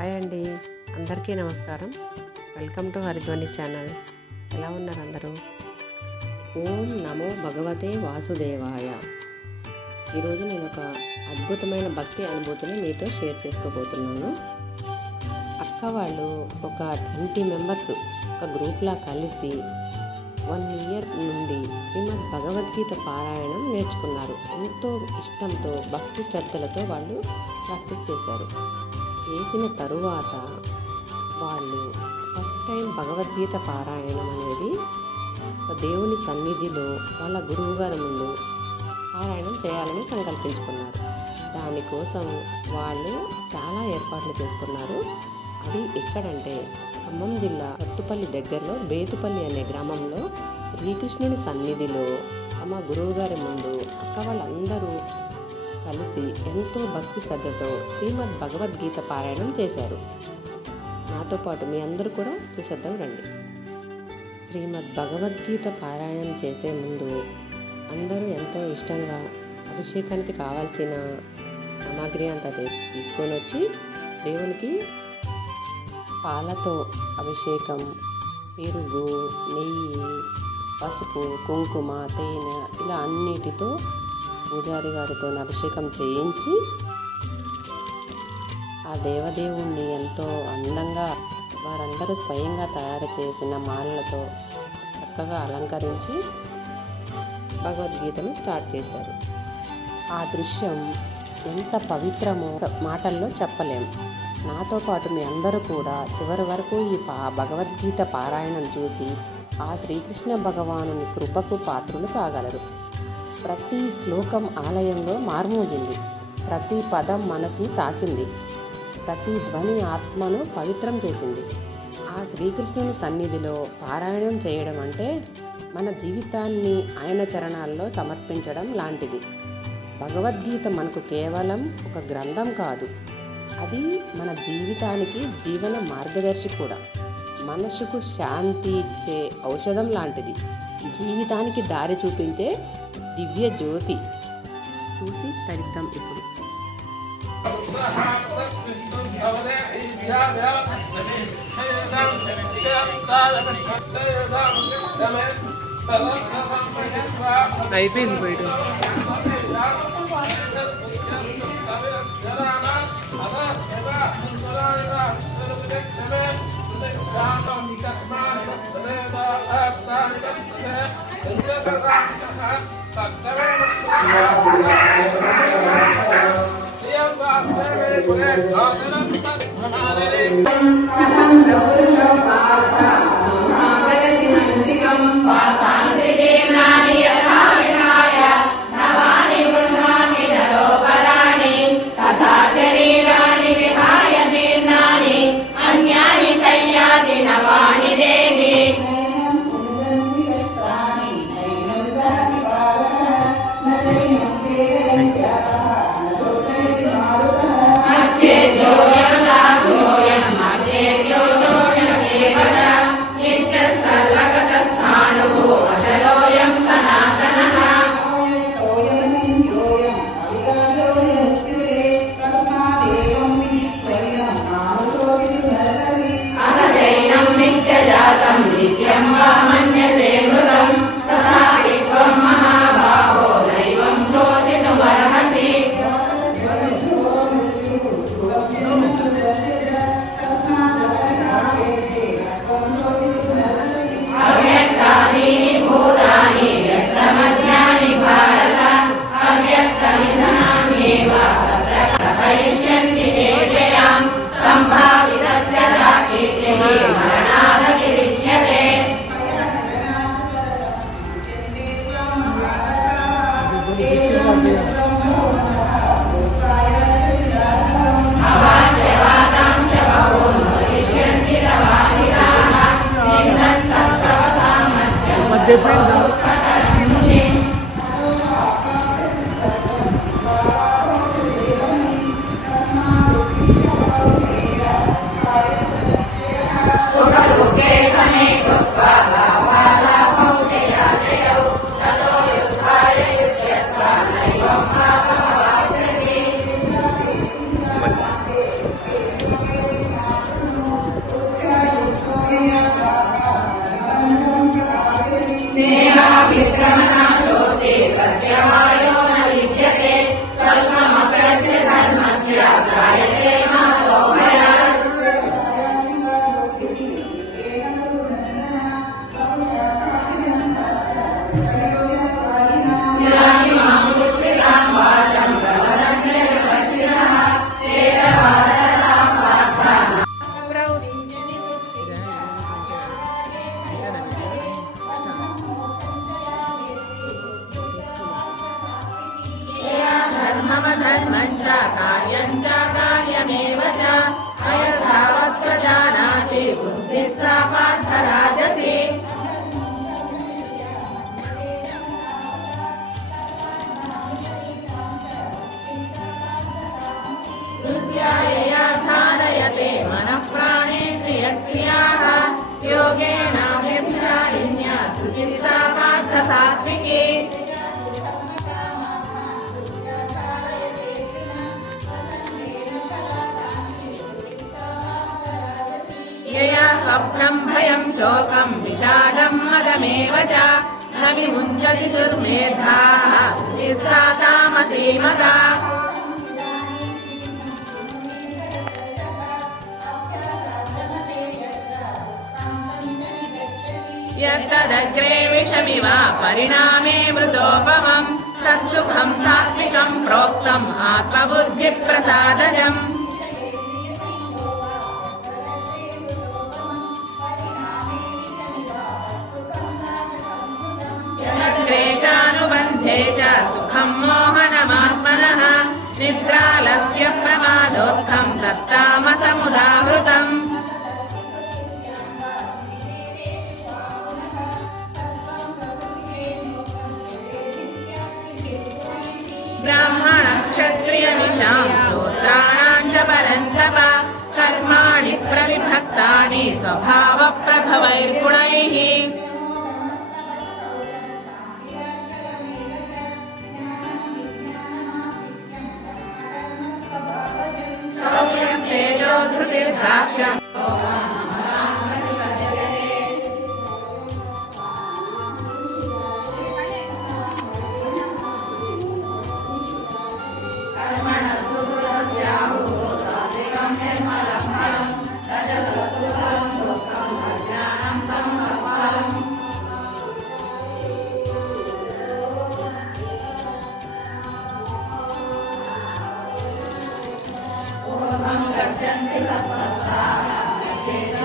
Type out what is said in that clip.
Hi అండి, అందరికీ నమస్కారం. Welcome to Haridhwani channel. ఎలా ఉన్నారు అందరూ? ఓం నమో భగవతే వాసుదేవాయ. ఈరోజు నేను ఒక అద్భుతమైన భక్తి అనుభూతిని మీతో షేర్ చేసుకోబోతున్నాను. అక్క వాళ్ళు ఒక 20 మెంబర్స్ ఒక గ్రూప్లా కలిసి 1 ఇయర్ నుండి శ్రీమద్ భగవద్గీత పారాయణం నేర్చుకున్నారు. ఎంతో ఇష్టంతో భక్తి శ్రద్ధలతో వాళ్ళు ప్రాక్టీస్ చేశారు. చేసిన తరువాత వాళ్ళు ఫస్ట్ టైం భగవద్గీత పారాయణం అనేది ఒక దేవుని సన్నిధిలో వాళ్ళ గురువుగారి ముందు పారాయణం చేయాలని సంకల్పించుకున్నారు. దానికోసం వాళ్ళు చాలా ఏర్పాట్లు చేసుకున్నారు. అది ఎక్కడంటే ఖమ్మం జిల్లా సత్తుపల్లి దగ్గరలో బేతుపల్లి అనే గ్రామంలో శ్రీకృష్ణుని సన్నిధిలో తమ గురువుగారి ముందు అక్క వాళ్ళందరూ కలిసి ఎంతో భక్తి శ్రద్ధతో శ్రీమద్ భగవద్గీత పారాయణం చేశారు. నాతో పాటు మీ అందరూ కూడా చూసేద్దాం రండి. శ్రీమద్ భగవద్గీత పారాయణం చేసే ముందు అందరూ ఎంతో ఇష్టంగా అభిషేకానికి కావాల్సిన సామాగ్రి అంతా తీసుకొని వచ్చి దేవునికి పాలతో అభిషేకం, పెరుగు, నెయ్యి, పసుపు, కుంకుమ, తేనె ఇలా అన్నిటితో పూజారి గారితో అభిషేకం చేయించి ఆ దేవదేవుణ్ణి ఎంతో అందంగా వారందరూ స్వయంగా తయారు చేసిన మాలలతో చక్కగా అలంకరించి భగవద్గీతను స్టార్ట్ చేశారు. ఆ దృశ్యం ఎంత పవిత్రమో మాటల్లో చెప్పలేం. నాతో పాటు మీ అందరూ కూడా చివరి వరకు ఈ భగవద్గీత పారాయణం చూసి ఆ శ్రీకృష్ణ భగవానుని కృపకు పాత్రులు కాగలరు. ప్రతి శ్లోకం ఆలయంలో మార్మోగింది. ప్రతి పదం మనసును తాకింది. ప్రతి ధ్వని ఆత్మను పవిత్రం చేసింది. ఆ శ్రీకృష్ణుని సన్నిధిలో పారాయణం చేయడం అంటే మన జీవితాన్ని ఆయన చరణాల్లో సమర్పించడం లాంటిది. భగవద్గీత మనకు కేవలం ఒక గ్రంథం కాదు, అది మన జీవితానికి జీవన మార్గదర్శి కూడా. మనసుకు శాంతి ఇచ్చే ఔషధం లాంటిది. జీవితానికి దారి చూపించే దివ్య జ్యోతి. చూసి తరిద్దాం ఇప్పుడు. అయిపోయింది బయట. धर्मं च कार्यं च कार्यमेव च अयथावत् प्रजानाति बुद्धिः सा पार्थ राजसी हृद्यायया धारयते मनः प्राणेन्द्रियक्रियाः योगेनाव्यभिचारिण्या धृतिः सा पार्थ सात्विकी यया स्वप्नं भयं शोकं विषादं मदमेव च न विमुञ्चति दुर्मेधाः बुद्धिः सा तामसी मदा यत्तदग्रे विषमिव परिणामे मृतोपमं तत्सुखं सात्विकं प्रोक्तम् आत्मबुद्धिप्रसादजम् यदग्रे चानुबन्धे च सुखं मोहनमात्मनः निद्रालस्य प्रमादोत्थं तत्तामसमुदाहृतम् ब्राह्मणक्षत्रियविषां शूद्राणां च परन्तप कर्माणि प्रविभक्तानि स्वभावप्रभवैर्गुणैः शौर्यं तेजो धृतिर्दाक्ष्यम् गच्छन्ति सत्त्वस्ताः